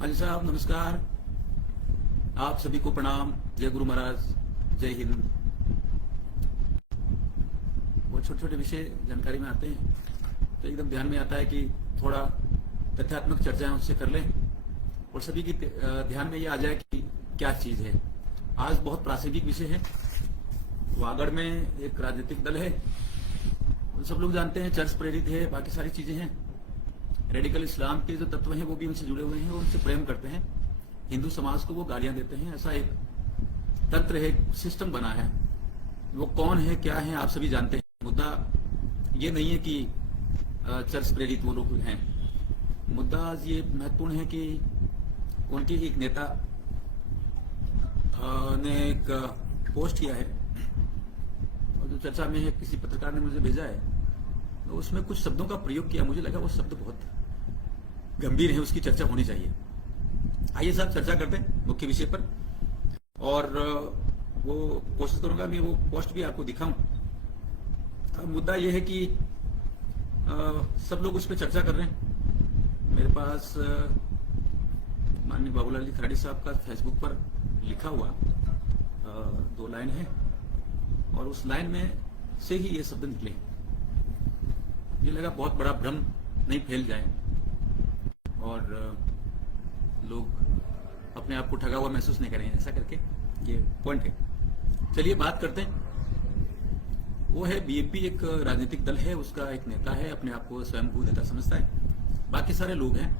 हाजी साहब नमस्कार। आप सभी को प्रणाम। जय गुरु महाराज, जय हिंद। वो छोटे छोटे विषय जानकारी में आते हैं तो एकदम ध्यान में आता है कि थोड़ा तथ्यात्मक चर्चाएं उससे कर लें और सभी की ध्यान में ये आ जाए कि क्या चीज है। आज बहुत प्रासंगिक विषय है। वागड़ में एक राजनीतिक दल है, सब लोग जानते हैं, चर्च प्रेरित है, बाकी सारी चीजें हैं। रेडिकल इस्लाम के जो तत्व हैं वो भी उनसे जुड़े हुए हैं, वो उनसे प्रेम करते हैं। हिंदू समाज को वो गालियां देते हैं। ऐसा एक तंत्र है, सिस्टम बना है। वो कौन है, क्या है, आप सभी जानते हैं। मुद्दा ये नहीं है कि चर्च प्रेरित वो लोग हैं। मुद्दा आज ये महत्वपूर्ण है कि उनके एक नेता ने एक पोस्ट किया है और जो चर्चा में है, किसी पत्रकार ने मुझे भेजा है, तो उसमें कुछ शब्दों का प्रयोग किया। मुझे लगा वो शब्द बहुत गंभीर है, उसकी चर्चा होनी चाहिए। आइए साहब चर्चा करते हैं मुख्य विषय पर, और वो कोशिश करूंगा मैं वो पोस्ट भी आपको दिखाऊं। मुद्दा यह है कि सब लोग उस पर चर्चा कर रहे हैं। मेरे पास माननीय बाबूलाल जी खराड़ी साहब का फेसबुक पर लिखा हुआ 2 लाइन है और उस लाइन में से ही ये शब्द निकले। ये लगा बहुत बड़ा भ्रम नहीं फैल जाए और लोग अपने आप को ठगा हुआ महसूस नहीं करें, ऐसा करके ये पॉइंट है। चलिए बात करते हैं। वो है बीएपी, एक राजनीतिक दल है, उसका एक नेता है, अपने आप को स्वयं को नेता समझता है। बाकी सारे लोग हैं।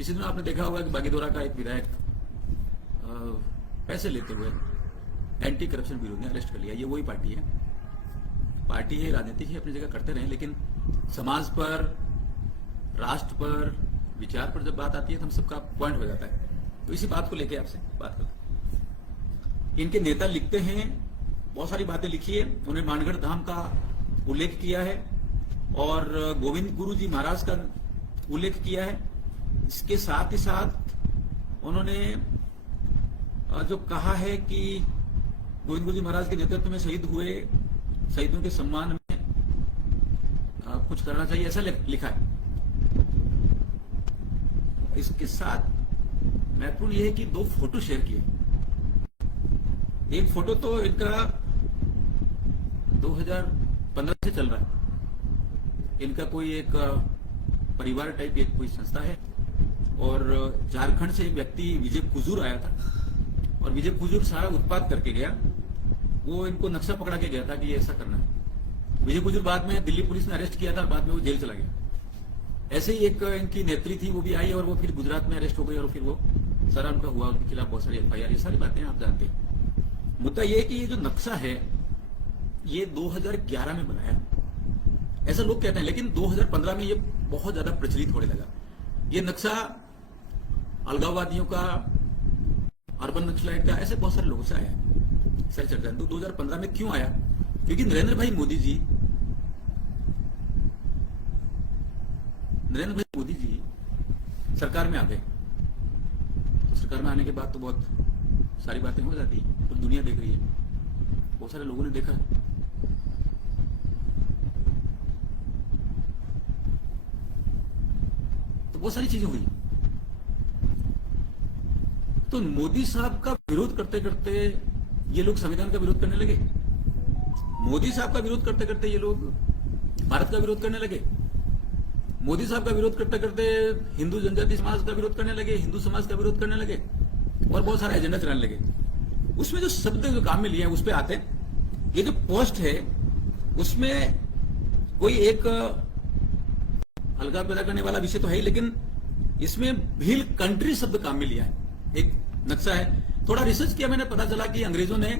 इसी दिन आपने देखा होगा कि बागीदोरा का एक विधायक पैसे लेते हुए एंटी करप्शन ब्यूरो ने अरेस्ट कर लिया। ये वही पार्टी है, राजनीतिक है, अपनी जगह करते रहे, लेकिन समाज पर, राष्ट्र पर, विचार पर जब बात आती है तो हम सबका पॉइंट हो जाता है। तो इसी बात को लेकर आपसे बात करते हैं। इनके नेता लिखते हैं, बहुत सारी बातें लिखी है। उन्होंने मानगढ़ धाम का उल्लेख किया है और गोविंद गुरु जी महाराज का उल्लेख किया है। इसके साथ ही साथ उन्होंने जो कहा है कि गोविंद गुरु जी महाराज के नेतृत्व में शहीद हुए शहीदों के सम्मान में कुछ करना चाहिए, ऐसा लिखा है। इसके साथ महत्वपूर्ण यह है कि 2 फोटो शेयर किए। एक फोटो तो इनका 2015 से चल रहा है। इनका कोई एक परिवार टाइप एक कोई संस्था है और झारखंड से एक व्यक्ति विजय कुजूर आया था और विजय कुजूर सारा उत्पाद करके गया। वो इनको नक्शा पकड़ा के गया था कि ये ऐसा करना है। विजय कुजूर बाद में दिल्ली पुलिस ने अरेस्ट किया था, बाद में वो जेल चला गया। ऐसे ही एक इनकी नेत्री थी, वो भी आई और वो फिर गुजरात में अरेस्ट हो गई और फिर वो सारा उनका हुआ, उनके खिलाफ बहुत सारी एफआईआर, ये सारी बातें आप जानते हैं। मुद्दा ये है कि ये जो नक्शा है ये 2011 में बनाया, ऐसा लोग कहते हैं, लेकिन 2015 में ये बहुत ज्यादा प्रचलित होने लगा। ये नक्शा अलगाववादियों का, अर्बन नक्सलाइट का, ऐसे बहुत सारे लोगों से आया है। सही चर्चा। तो 2015 में क्यों आया? क्योंकि नरेंद्र भाई मोदी जी सरकार में आ गए। तो सरकार में आने के बाद तो बहुत सारी बातें हो जाती है, तो दुनिया देख रही है, बहुत सारे लोगों ने देखा। तो बहुत सारी चीजें हुई। तो मोदी साहब का विरोध करते करते ये लोग संविधान का विरोध करने लगे। मोदी साहब का विरोध करते करते ये लोग भारत का विरोध करने लगे। मोदी साहब का विरोध करते करते हिंदू जनजाति समाज का विरोध करने लगे, हिंदू समाज का विरोध करने लगे और बहुत सारा एजेंडा चलाने लगे। उसमें जो शब्द जो काम में लिए हैं उस पर आते हैं। ये जो पोस्ट है उसमें कोई एक अलगाव पैदा करने वाला विषय तो है ही, लेकिन इसमें भील कंट्री शब्द काम में लिया है। एक नक्शा है, थोड़ा रिसर्च किया मैंने, पता चला कि अंग्रेजों ने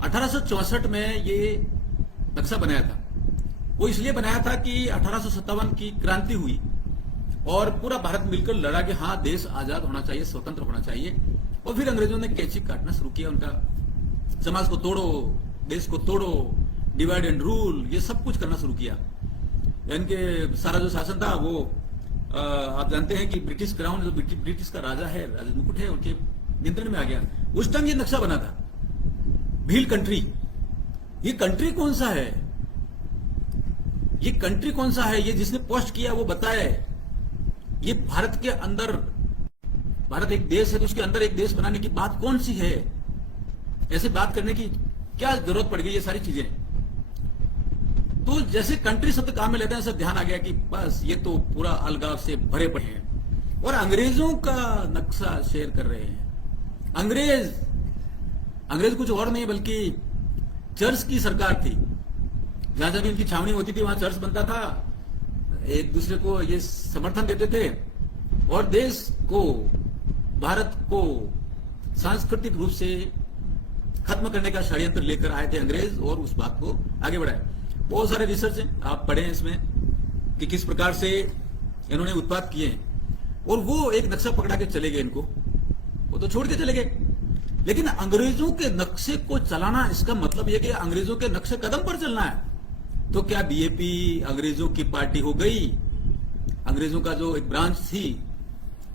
1864 में ये नक्शा बनाया था। वो इसलिए बनाया था कि 1857 की क्रांति हुई और पूरा भारत मिलकर लड़ा कि हाँ देश आजाद होना चाहिए, स्वतंत्र होना चाहिए। और फिर अंग्रेजों ने कैची काटना शुरू किया, उनका समाज को तोड़ो, देश को तोड़ो, डिवाइड एंड रूल, ये सब कुछ करना शुरू किया। इनके सारा जो शासन था वो आप जानते हैं कि ब्रिटिश क्राउन, जो ब्रिटिश का राजा है, राजा मुकुट है, उनके नियंत्रण में आ गया। उस टाइम ये नक्शा बना था, भील कंट्री। ये कंट्री कौन सा है? ये कंट्री कौन सा है? ये जिसने पोस्ट किया वो बताए। ये भारत के अंदर भारत एक देश है तो उसके अंदर एक देश बनाने की बात कौन सी है? ऐसे बात करने की क्या जरूरत पड़ गई? ये सारी चीजें तो जैसे कंट्री शब्द काम में लेते हैं, सब ध्यान आ गया कि बस ये तो पूरा अलगाव से भरे पड़े हैं और अंग्रेजों का नक्शा शेयर कर रहे हैं। अंग्रेज कुछ और नहीं बल्कि चर्च की सरकार थी। जहां जब इनकी छावनी होती थी वहां चर्च बनता था, एक दूसरे को ये समर्थन देते थे और देश को, भारत को सांस्कृतिक रूप से खत्म करने का षड्यंत्र लेकर आए थे अंग्रेज और उस बात को आगे बढ़ाए। बहुत सारे रिसर्च हैं, आप पढ़े हैं इसमें कि किस प्रकार से इन्होंने उत्पाद किए हैं और वो एक नक्शा पकड़ा के चले गए। इनको वो तो छोड़ के चले गए, लेकिन अंग्रेजों के नक्शे को चलाना, इसका मतलब यह कि अंग्रेजों के नक्शे कदम पर चलना है। तो क्या बीएपी अंग्रेजों की पार्टी हो गई? अंग्रेजों का जो एक ब्रांच थी,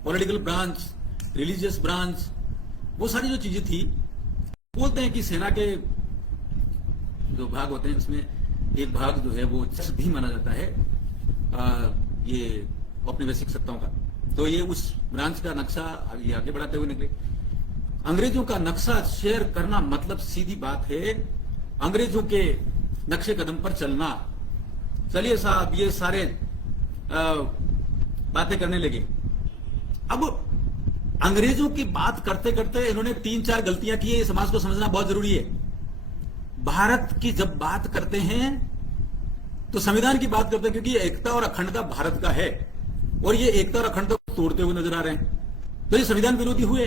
पॉलिटिकल ब्रांच, रिलीजियस ब्रांच, वो सारी जो चीजें थी, बोलते हैं कि सेना के जो भाग होते हैं उसमें एक भाग जो है वो चर्च भी माना जाता है ये औपनिवेशिक सत्ताओं का। तो ये उस ब्रांच का नक्शा आगे बढ़ाते हुए निकले। अंग्रेजों का नक्शा शेयर करना मतलब सीधी बात है अंग्रेजों के नक्शे कदम पर चलना। चलिए साहब, ये सारे बातें करने लगे। अब अंग्रेजों की बात करते करते इन्होंने 3-4 गलतियां की है। ये समाज को समझना बहुत जरूरी है। भारत की जब बात करते हैं तो संविधान की बात करते हैं, क्योंकि एकता और अखंडता भारत का है और ये एकता और अखंडता को तोड़ते हुए नजर आ रहे हैं। तो ये संविधान विरोधी हुए,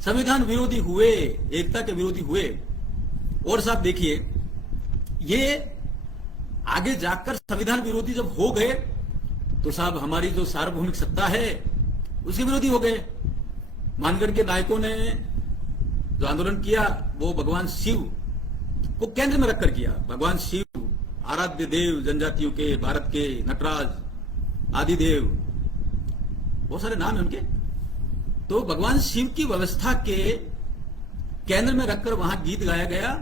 संविधान विरोधी हुए, एकता के विरोधी हुए। और साहब देखिए, ये आगे जाकर संविधान विरोधी जब हो गए तो साहब हमारी जो सार्वभौमिक सत्ता है उसके विरोधी हो गए। मानगढ़ के नायकों ने जो आंदोलन किया वो भगवान शिव को केंद्र में रखकर किया। भगवान शिव, आराध्य देव जनजातियों के, भारत के नटराज, आदिदेव, बहुत सारे नाम है उनके। तो भगवान शिव की व्यवस्था के केंद्र में रखकर वहां गीत गाया गया,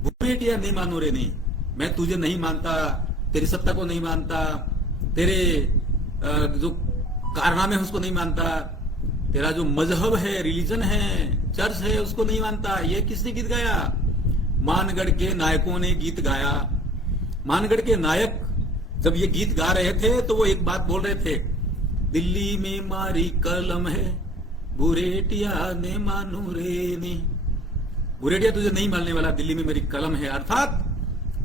भूपेटिया नहीं मानो रे नहीं, मैं तुझे नहीं मानता, तेरी सत्ता को नहीं मानता, तेरे जो कारनामे उसको नहीं मानता, तेरा जो मजहब है, रिलीजन है, चर्च है, उसको नहीं मानता। ये किसने गीत गाया? मानगढ़ के नायकों ने गीत गाया। मानगढ़ के नायक जब ये गीत गा रहे थे तो वो एक बात बोल रहे थे, दिल्ली में मारी कलम है, बुरेटिया ने मानू रे नी। बुरेटिया तुझे नहीं मानने वाला, दिल्ली में मेरी कलम है। अर्थात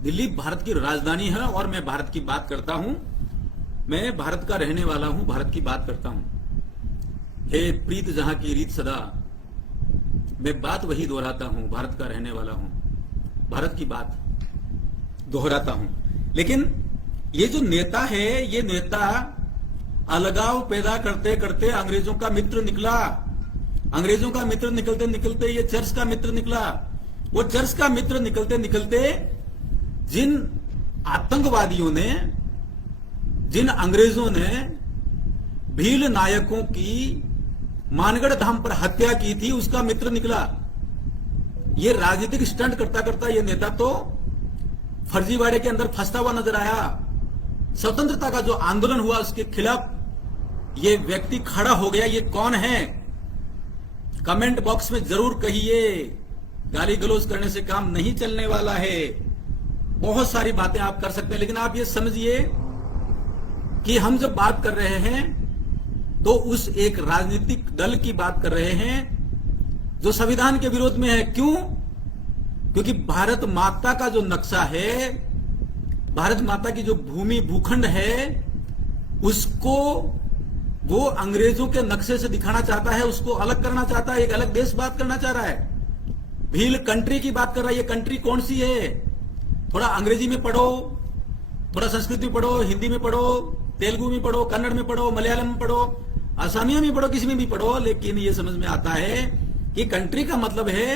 दिल्ली भारत की राजधानी है और मैं भारत की बात करता हूं, मैं भारत का रहने वाला हूं, भारत की बात करता हूं। हे प्रीत जहां की रीत सदा, मैं बात वही दोहराता हूं, भारत का रहने वाला हूं, भारत की बात दोहराता हूं। लेकिन ये जो नेता है, ये नेता अलगाव पैदा करते करते अंग्रेजों का मित्र निकला। अंग्रेजों का मित्र निकलते निकलते ये चर्च का मित्र निकला। वो चर्च का मित्र निकलते निकलते जिन आतंकवादियों ने, जिन अंग्रेजों ने भील नायकों की मानगढ़ धाम पर हत्या की थी, उसका मित्र निकला। ये राजनीतिक स्टंट करता करता ये नेता तो फर्जीवाड़े के अंदर फंसता हुआ नजर आया। स्वतंत्रता का जो आंदोलन हुआ उसके खिलाफ ये व्यक्ति खड़ा हो गया। ये कौन है? कमेंट बॉक्स में जरूर कहिए। गाली गलौज करने से काम नहीं चलने वाला है। बहुत सारी बातें आप कर सकते हैं, लेकिन आप ये समझिए कि हम जब बात कर रहे हैं तो उस एक राजनीतिक दल की बात कर रहे हैं जो संविधान के विरोध में है। क्यों? क्योंकि भारत माता का जो नक्शा है, भारत माता की जो भूमि भूखंड है, उसको वो अंग्रेजों के नक्शे से दिखाना चाहता है, उसको अलग करना चाहता है, एक अलग देश बात करना चाह रहा है। भील कंट्री की बात कर रहा है। ये कंट्री कौन सी है? थोड़ा अंग्रेजी में पढ़ो, थोड़ा संस्कृत में पढ़ो, हिंदी में पढ़ो, तेलुगु में पढ़ो, कन्नड़ में पढ़ो, मलयालम में पढ़ो, असमिया में पढ़ो, किसी में भी पढ़ो, लेकिन ये समझ में आता है कि कंट्री का मतलब है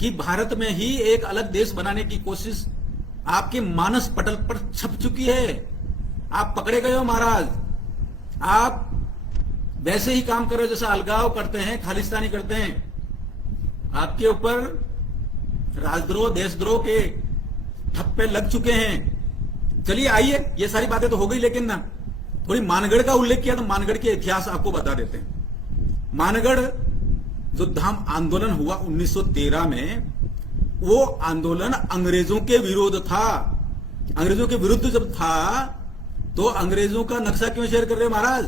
कि भारत में ही एक अलग देश बनाने की कोशिश आपके मानस पटल पर छप चुकी है। आप पकड़े गए हो महाराज। आप वैसे ही काम कर रहे हो जैसा अलगाव करते हैं, खालिस्तानी करते हैं। आपके ऊपर राजद्रोह, देशद्रोह के ठप्पे लग चुके हैं। चलिए आइए, ये सारी बातें तो हो गई, लेकिन ना थोड़ी मानगढ़ का उल्लेख किया तो मानगढ़ के इतिहास आपको बता देते हैं। मानगढ़ जो धाम आंदोलन हुआ 1913 में, वो आंदोलन अंग्रेजों के विरोध था। अंग्रेजों के विरुद्ध जब था तो अंग्रेजों का नक्शा क्यों शेयर कर रहे हो महाराज?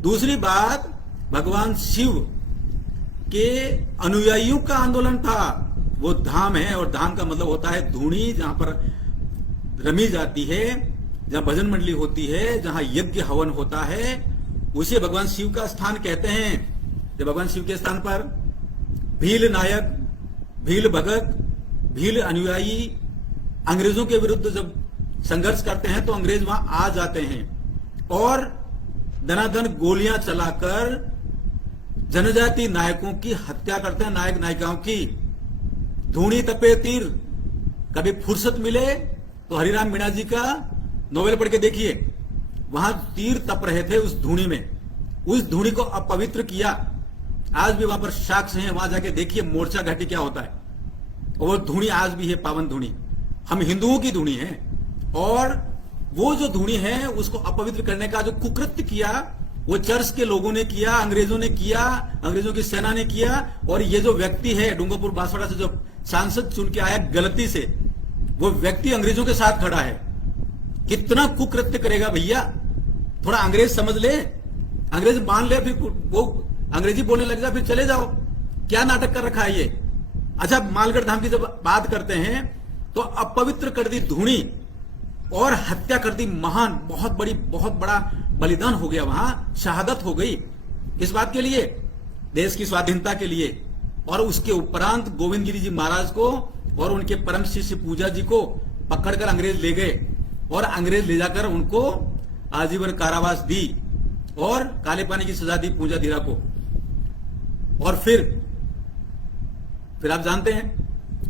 दूसरी बात, भगवान शिव के अनुयायियों का आंदोलन था। वो धाम है, और धाम का मतलब होता है धूणी, जहां पर रमी जाती है, जहां भजन मंडली होती है, जहां यज्ञ हवन होता है, उसे भगवान शिव का स्थान कहते हैं। जब भगवान शिव के स्थान पर भील नायक, भील भगत, भील अनुयायी अंग्रेजों के विरुद्ध जब संघर्ष करते हैं तो अंग्रेज वहां आ जाते हैं और धनाधन गोलियां चलाकर जनजाति नायकों की हत्या करते हैं, नायक नायिकाओं की। धूणी तपे तीर, कभी फुर्सत मिले तो हरिराम मीणा जी का नोवेल पढ़ के देखिए, वहां तीर तप रहे थे उस धूणी में। उस धूणी को अपवित्र किया। आज भी वहां पर साक्ष्य हैं, वहां जाके देखिए मोर्चा घाटी क्या होता है। और वो धूणी आज भी है, पावन धूणी। हम हिंदुओं की धूणी है, और वो जो धूणी है उसको अपवित्र करने का जो कुकृत्य किया वो चर्च के लोगों ने किया, अंग्रेजों ने किया, अंग्रेजों की सेना ने किया। और ये जो व्यक्ति है डूंगरपुर बांसवाड़ा से जो सांसद चुन के आया गलती से, वो व्यक्ति अंग्रेजों के साथ खड़ा है। कितना कुकृत्य करेगा भैया? थोड़ा अंग्रेज समझ ले, अंग्रेज मान ले, फिर वो अंग्रेजी बोलने लग जा, फिर चले जाओ। क्या नाटक कर रखा है ये? अच्छा, मालगढ़ धाम की जब बात करते हैं तो अपवित्र कर दी धूणी और हत्या कर दी महान, बहुत बड़ा बलिदान हो गया वहां, शहादत हो गई। इस बात के लिए, देश की स्वाधीनता के लिए। और उसके उपरांत गोविंद गिरी जी महाराज को और उनके परम शिष्य पूजा जी को पकड़कर अंग्रेज ले गए, और अंग्रेज ले जाकर उनको आजीवन कारावास दी और काले पानी की सजा दी पूजा धीरा को। और फिर आप जानते हैं,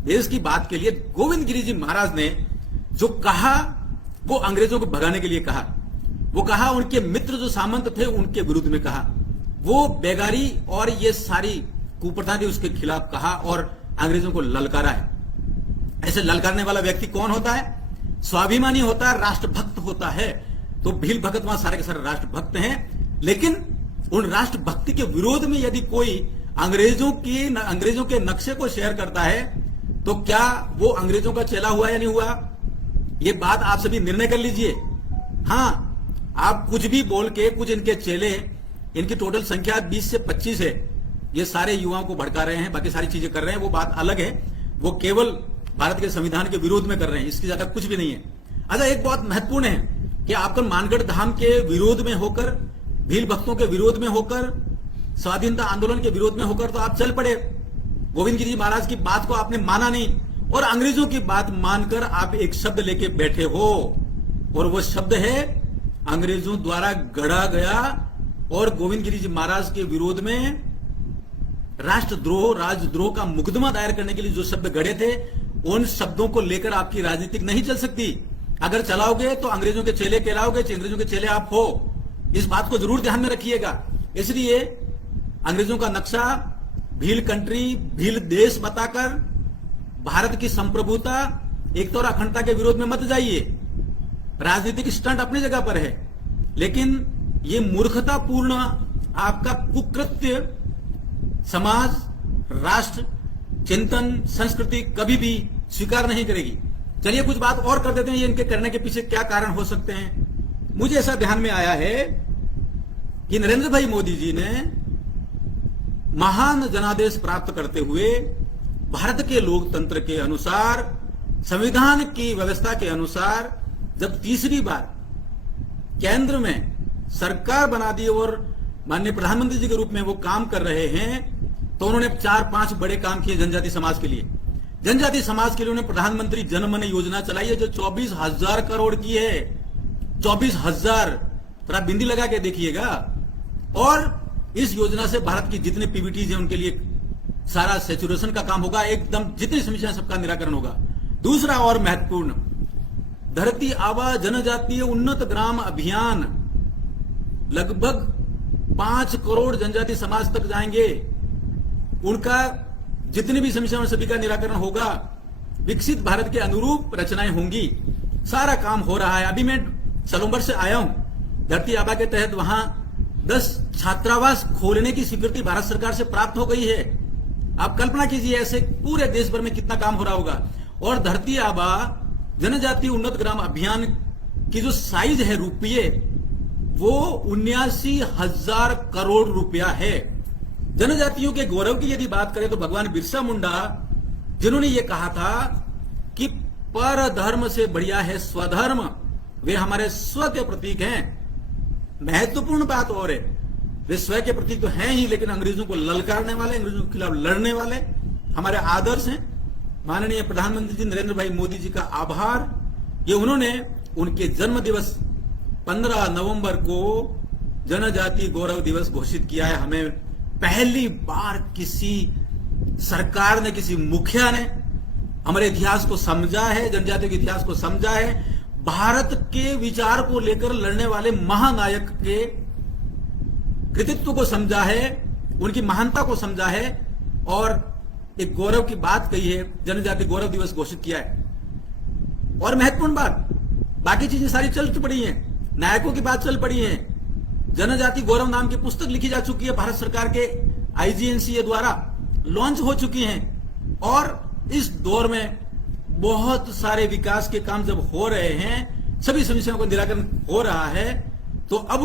देश की बात के लिए गोविंद गिरी जी महाराज ने जो कहा वो अंग्रेजों को भगाने के लिए कहा। वो कहा, उनके मित्र जो सामंत थे उनके विरुद्ध में कहा, वो बेगारी और ये सारी कुप्रथा थी उसके खिलाफ कहा और अंग्रेजों को ललकारा है। ऐसे ललकारने वाला व्यक्ति कौन होता है? स्वाभिमानी होता है, राष्ट्रभक्त होता है। तो भील भगत वहां सारे के सारे राष्ट्रभक्त हैं, लेकिन उन राष्ट्रभक्ति के विरोध में यदि कोई अंग्रेजों के नक्शे को शेयर करता है तो क्या वो अंग्रेजों का चेला हुआ या नहीं हुआ? ये बात आप सभी निर्णय कर लीजिए। हां, आप कुछ भी बोल के, कुछ इनके चेले, इनकी टोटल संख्या 20 से 25 है, ये सारे युवाओं को भड़का रहे हैं, बाकी सारी चीजें कर रहे हैं, वो बात अलग है। वो केवल भारत के संविधान के विरोध में कर रहे हैं, इसकी ज्यादा कुछ भी नहीं है। अच्छा, एक बहुत महत्वपूर्ण है कि आपको मानगढ़ धाम के विरोध में होकर, भील भक्तों के विरोध में होकर, स्वाधीनता आंदोलन के विरोध में होकर तो आप चल पड़े। गोविंद गिरी महाराज की बात को आपने माना नहीं, और अंग्रेजों की बात मानकर आप एक शब्द लेके बैठे हो, और वो शब्द है अंग्रेजों द्वारा गढ़ा गया। और गोविंद गिरी जी महाराज के विरोध में राष्ट्रद्रोह, राजद्रोह का मुकदमा दायर करने के लिए जो शब्द गढ़े थे, उन शब्दों को लेकर आपकी राजनीति नहीं चल सकती। अगर चलाओगे तो अंग्रेजों के चेले कहलाओगे, अंग्रेजों के चेले आप हो। इस बात को जरूर ध्यान में रखिएगा। इसलिए अंग्रेजों का नक्शा, भील कंट्री, भील देश बताकर भारत की संप्रभुता, एकता और अखंडता के विरोध में मत जाइए। राजनीतिक स्टंट अपनी जगह पर है, लेकिन ये मूर्खतापूर्ण आपका कुकृत्य समाज, राष्ट्र, चिंतन, संस्कृति कभी भी स्वीकार नहीं करेगी। चलिए कुछ बात और कर देते हैं, ये इनके करने के पीछे क्या कारण हो सकते हैं। मुझे ऐसा ध्यान में आया है कि नरेंद्र भाई मोदी जी ने महान जनादेश प्राप्त करते हुए भारत के लोकतंत्र के अनुसार, संविधान की व्यवस्था के अनुसार जब तीसरी बार केंद्र में सरकार बना दी और माननीय प्रधानमंत्री जी के रूप में वो काम कर रहे हैं, तो उन्होंने 4-5 बड़े काम किए जनजाति समाज के लिए। जनजाति समाज के लिए उन्होंने प्रधानमंत्री जनमन योजना चलाई है, जो 24,000 करोड़ की है। 24,000, थोड़ा बिंदी लगा के देखिएगा। और इस योजना से भारत की जितने पीवीटीज हैं उनके लिए सारा सैचुरेशन का काम होगा, एकदम जितनी समस्याएं सबका निराकरण होगा। दूसरा और महत्वपूर्ण, धरती आबा जनजातीय उन्नत ग्राम अभियान, लगभग 5 करोड़ जनजाति समाज तक जाएंगे। उनका जितनी भी समस्या सभी का निराकरण होगा। विकसित भारत के अनुरूप रचनाएं होंगी। सारा काम हो रहा है। अभी मैं सलोंबर से आया हूं, धरती आबा के तहत वहां 10 छात्रावास खोलने की स्वीकृति भारत सरकार से प्राप्त हो गई है। आप कल्पना कीजिए ऐसे पूरे देश भर में कितना काम हो रहा होगा। और धरती आबा जनजाति उन्नत ग्राम अभियान की जो साइज है रुपये, वो 79,000 करोड़ रुपया है। जनजातियों के गौरव की यदि बात करें तो भगवान बिरसा मुंडा, जिन्होंने ये कहा था कि पर धर्म से बढ़िया है स्वधर्म, वे हमारे स्व के प्रतीक हैं। महत्वपूर्ण बात और है, वे स्व के प्रतीक तो हैं ही, लेकिन अंग्रेजों को ललकारने वाले, अंग्रेजों के खिलाफ लड़ने वाले हमारे आदर्श हैं। माननीय प्रधानमंत्री जी नरेंद्र भाई मोदी जी का आभार, ये उन्होंने उनके जन्म दिवस 15 नवंबर को जनजाति गौरव दिवस घोषित किया है। हमें पहली बार किसी सरकार ने, किसी मुखिया ने हमारे इतिहास को समझा है, जनजातियों के इतिहास को समझा है, भारत के विचार को लेकर लड़ने वाले महानायक के कृतित्व को समझा है, उनकी महानता को समझा है और एक गौरव की बात कही है, जनजाति गौरव दिवस घोषित किया है। और महत्वपूर्ण बात, बाकी चीजें सारी चल पड़ी हैं, नायकों की बात चल पड़ी है। जनजाति गौरव नाम की पुस्तक लिखी जा चुकी है, भारत सरकार के IGNCA द्वारा लॉन्च हो चुकी हैं। और इस दौर में बहुत सारे विकास के काम जब हो रहे हैं, सभी समस्याओं का निराकरण हो रहा है, तो अब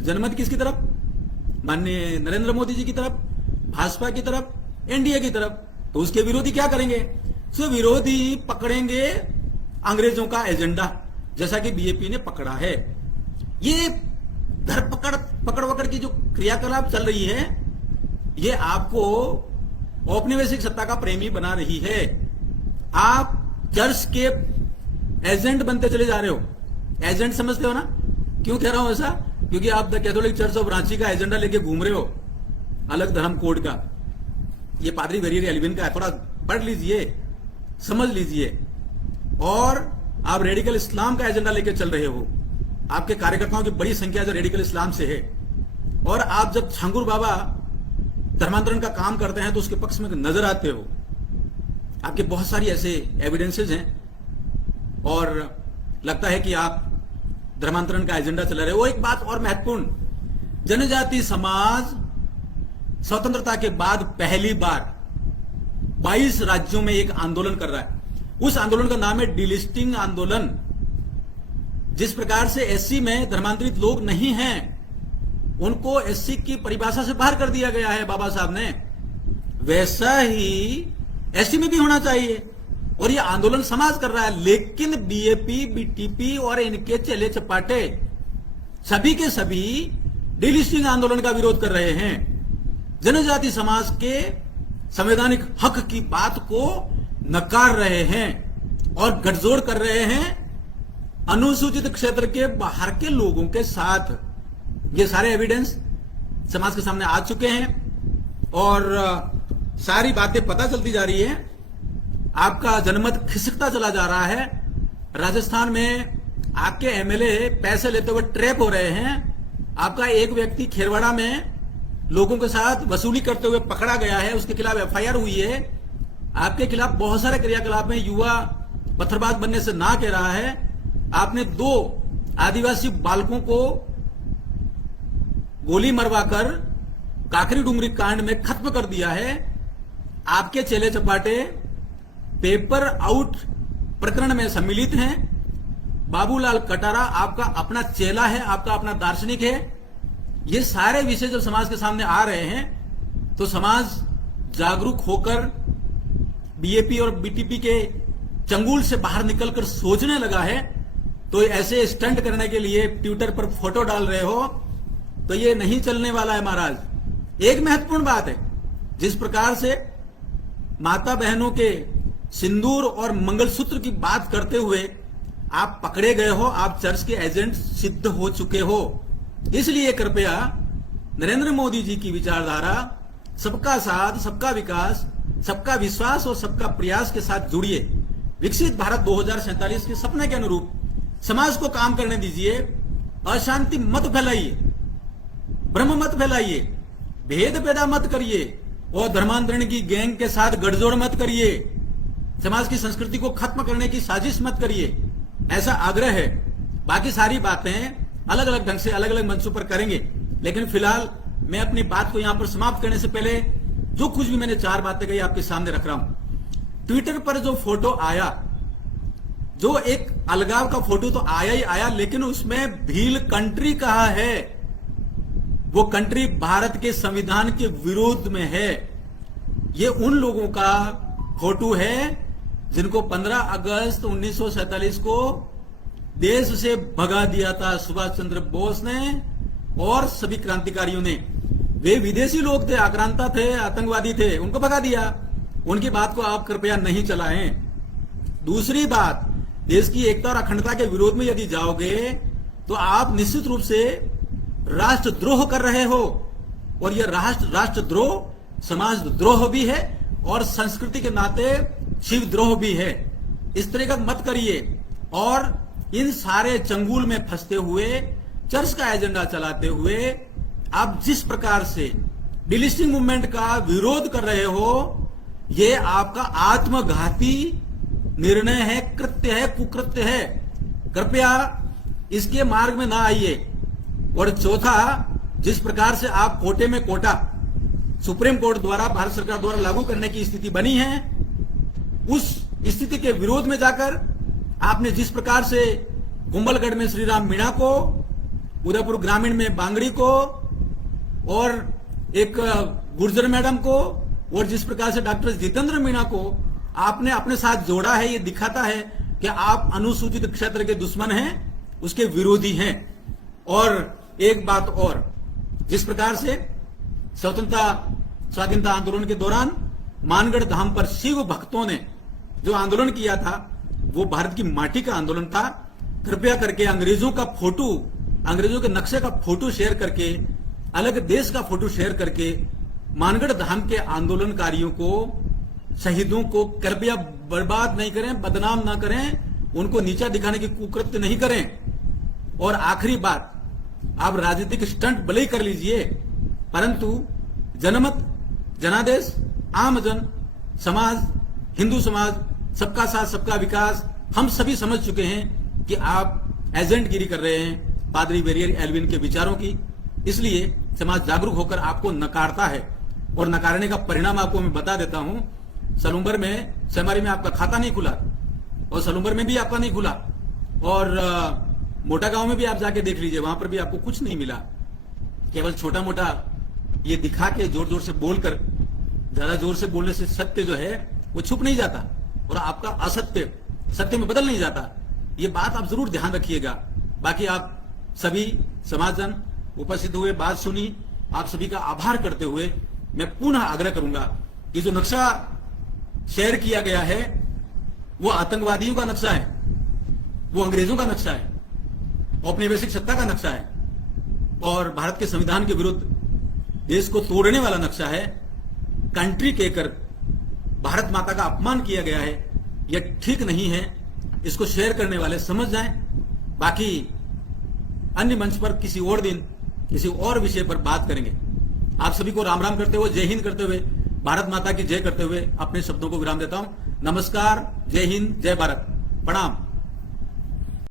जनमत किसकी तरफ? माननीय नरेंद्र मोदी जी की तरफ, भाजपा की तरफ, NDA की तरफ। तो उसके विरोधी क्या करेंगे? सो विरोधी पकड़ेंगे अंग्रेजों का एजेंडा, जैसा कि BJP ने पकड़ा है। ये पकड़ वकड़ की जो क्रियाकलाप चल रही है, ये आपको औपनिवेशिक सत्ता का प्रेमी बना रही है। आप चर्च के एजेंट बनते चले जा रहे हो। एजेंट समझते हो ना? क्यों कह रहा हूं ऐसा? क्योंकि आप the Catholic church of Ranchi का एजेंडा लेके घूम रहे हो, अलग धर्म कोड का। ये पादरी वेरियर एल्विन का है, थोड़ा पढ़ लीजिए, समझ लीजिए। और आप रेडिकल इस्लाम का एजेंडा लेके चल रहे हो। आपके कार्यकर्ताओं की बड़ी संख्या जो रेडिकल इस्लाम से है। और आप जब छांगुर बाबा धर्मांतरण का काम करते हैं तो उसके पक्ष में नजर आते हो। आपके बहुत सारी ऐसे एविडेंसेस हैं और लगता है कि आप धर्मांतरण का एजेंडा चला रहे हो। वो एक बात और महत्वपूर्ण, जनजाति समाज स्वतंत्रता के बाद पहली बार 22 राज्यों में एक आंदोलन कर रहा है। उस आंदोलन का नाम है डिलिस्टिंग आंदोलन। जिस प्रकार से SC में धर्मांतरित लोग नहीं हैं, उनको SC की परिभाषा से बाहर कर दिया गया है बाबा साहब ने, वैसा ही SC में भी होना चाहिए। और ये आंदोलन समाज कर रहा है, लेकिन BJP, BTP और इनके चेले चपाटे सभी के सभी डिलिस्टिंग आंदोलन का विरोध कर रहे हैं। जनजाति समाज के संवैधानिक हक की बात को नकार रहे हैं और गठजोड़ कर रहे हैं अनुसूचित क्षेत्र के बाहर के लोगों के साथ। ये सारे एविडेंस समाज के सामने आ चुके हैं और सारी बातें पता चलती जा रही है। आपका जनमत खिसकता चला जा रहा है। राजस्थान में आपके MLA पैसे लेते हुए ट्रैप हो रहे हैं। आपका एक व्यक्ति खेरवाड़ा में लोगों के साथ वसूली करते हुए पकड़ा गया है, उसके खिलाफ FIR हुई है। आपके खिलाफ बहुत सारे क्रियाकलाप में युवा पत्थरबाज बनने से ना कह रहा है। आपने 2 आदिवासी बालकों को गोली मरवाकर काकरी डुंगरी कांड में खत्म कर दिया है। आपके चेले चपाटे पेपर आउट प्रकरण में सम्मिलित हैं। बाबूलाल कटारा आपका अपना चेला है, आपका अपना दार्शनिक है। ये सारे विषय जब समाज के सामने आ रहे हैं तो समाज जागरूक होकर BJP और BTP के चंगुल से बाहर निकलकर सोचने लगा है। तो ऐसे स्टंट करने के लिए ट्विटर पर फोटो डाल रहे हो तो ये नहीं चलने वाला है महाराज। एक महत्वपूर्ण बात है, जिस प्रकार से माता बहनों के सिंदूर और मंगलसूत्र की बात करते हुए आप पकड़े गए हो, आप चर्च के एजेंट सिद्ध हो चुके हो। इसलिए कृपया नरेंद्र मोदी जी की विचारधारा सबका साथ, सबका विकास, सबका विश्वास और सबका प्रयास के साथ जुड़िए। विकसित भारत 2047 के सपने के अनुरूप समाज को काम करने दीजिए। अशांति मत फैलाइए, भ्रम मत फैलाइए, भेद पैदा मत करिए और धर्मांतरण की गैंग के साथ गठजोड़ मत करिए। समाज की संस्कृति को खत्म करने की साजिश मत करिए, ऐसा आग्रह है। बाकी सारी बातें अलग अलग ढंग से अलग अलग मंचों पर करेंगे। लेकिन फिलहाल मैं अपनी बात को यहां पर समाप्त करने से पहले जो कुछ भी मैंने 4 बातें कही आपके सामने रख रहा हूं। ट्विटर पर जो फोटो आया, जो एक अलगाव का फोटो तो आया ही आया, लेकिन उसमें भील कंट्री कहा है। वो कंट्री भारत के संविधान के विरोध में है। ये उन लोगों का फोटो है जिनको 15 अगस्त 1947 को देश से भगा दिया था सुभाष चंद्र बोस ने और सभी क्रांतिकारियों ने। वे विदेशी लोग थे, आक्रांता थे, आतंकवादी थे, उनको भगा दिया। उनकी बात को आप कृपया नहीं चलाएं। दूसरी बात, देश की एकता और अखंडता के विरोध में यदि जाओगे तो आप निश्चित रूप से राष्ट्रद्रोह कर रहे हो, और यह राष्ट्रद्रोह समाजद्रोह भी है और संस्कृति के नाते शिवद्रोह भी है। इस तरह का मत करिए। और इन सारे चंगुल में फंसते हुए, चर्च का एजेंडा चलाते हुए आप जिस प्रकार से डिलिस्टिंग मूवमेंट का विरोध कर रहे हो, यह आपका आत्मघाती निर्णय है, कृत्य है, कुकृत्य है। कृपया इसके मार्ग में ना आइए। और चौथा, जिस प्रकार से आप कोटे में कोटा सुप्रीम कोर्ट द्वारा, भारत सरकार द्वारा लागू करने की स्थिति बनी है, उस स्थिति के विरोध में जाकर आपने जिस प्रकार से कुंभलगढ़ में श्री राम मीणा को, उदयपुर ग्रामीण में बांगड़ी को और एक गुर्जर मैडम को, और जिस प्रकार से डॉक्टर जितेंद्र मीणा को आपने अपने साथ जोड़ा है, ये दिखाता है कि आप अनुसूचित क्षेत्र के दुश्मन हैं, उसके विरोधी हैं। और एक बात और, जिस प्रकार से स्वतंत्रता स्वाधीनता आंदोलन के दौरान मानगढ़ धाम पर शिव भक्तों ने जो आंदोलन किया था, वो भारत की माटी का आंदोलन था। कृपया करके अंग्रेजों का फोटो, अंग्रेजों के नक्शे का फोटो शेयर करके, अलग देश का फोटो शेयर करके मानगढ़ धाम के आंदोलनकारियों को, शहीदों को कृपया बर्बाद नहीं करें, बदनाम ना करें, उनको नीचा दिखाने की कुकृत्य नहीं करें। और आखिरी बात, आप राजनीतिक स्टंट भले ही कर लीजिए, परंतु जनमत, जनादेश, आम जन समाज, हिंदू समाज, सबका साथ सबका विकास, हम सभी समझ चुके हैं कि आप एजेंटगिरी कर रहे हैं पादरी वेरियर एल्विन के विचारों की। इसलिए समाज जागरूक होकर आपको नकारता है, और नकारने का परिणाम आपको मैं बता देता हूं। सलूम्बर में, सेमारी में आपका खाता नहीं खुला, और सलूम्बर में भी आपका नहीं खुला, और मोटा गांव में भी आप जाके देख लीजिए, वहां पर भी आपको कुछ नहीं मिला। केवल छोटा मोटा ये दिखा के, जोर जोर से बोलकर, ज्यादा जोर से बोलने से सत्य जो है वो छुप नहीं जाता, और आपका असत्य सत्य में बदल नहीं जाता। ये बात आप जरूर ध्यान रखिएगा। बाकी आप सभी समाजजन उपस्थित हुए, बात सुनी, आप सभी का आभार करते हुए मैं पुनः आग्रह करूंगा कि जो नक्शा शेयर किया गया है वो आतंकवादियों का नक्शा है, वो अंग्रेजों का नक्शा है, औपनिवेशिक सत्ता का नक्शा है, और भारत के संविधान के विरुद्ध देश को तोड़ने वाला नक्शा है। कंट्री कहकर भारत माता का अपमान किया गया है, यह ठीक नहीं है। इसको शेयर करने वाले समझ जाएं। बाकी अन्य मंच पर किसी और दिन किसी और विषय पर बात करेंगे। आप सभी को राम राम करते हुए, जय हिंद करते हुए, भारत माता की जय करते हुए अपने शब्दों को विराम देता हूं। नमस्कार, जय हिंद, जय भारत, प्रणाम।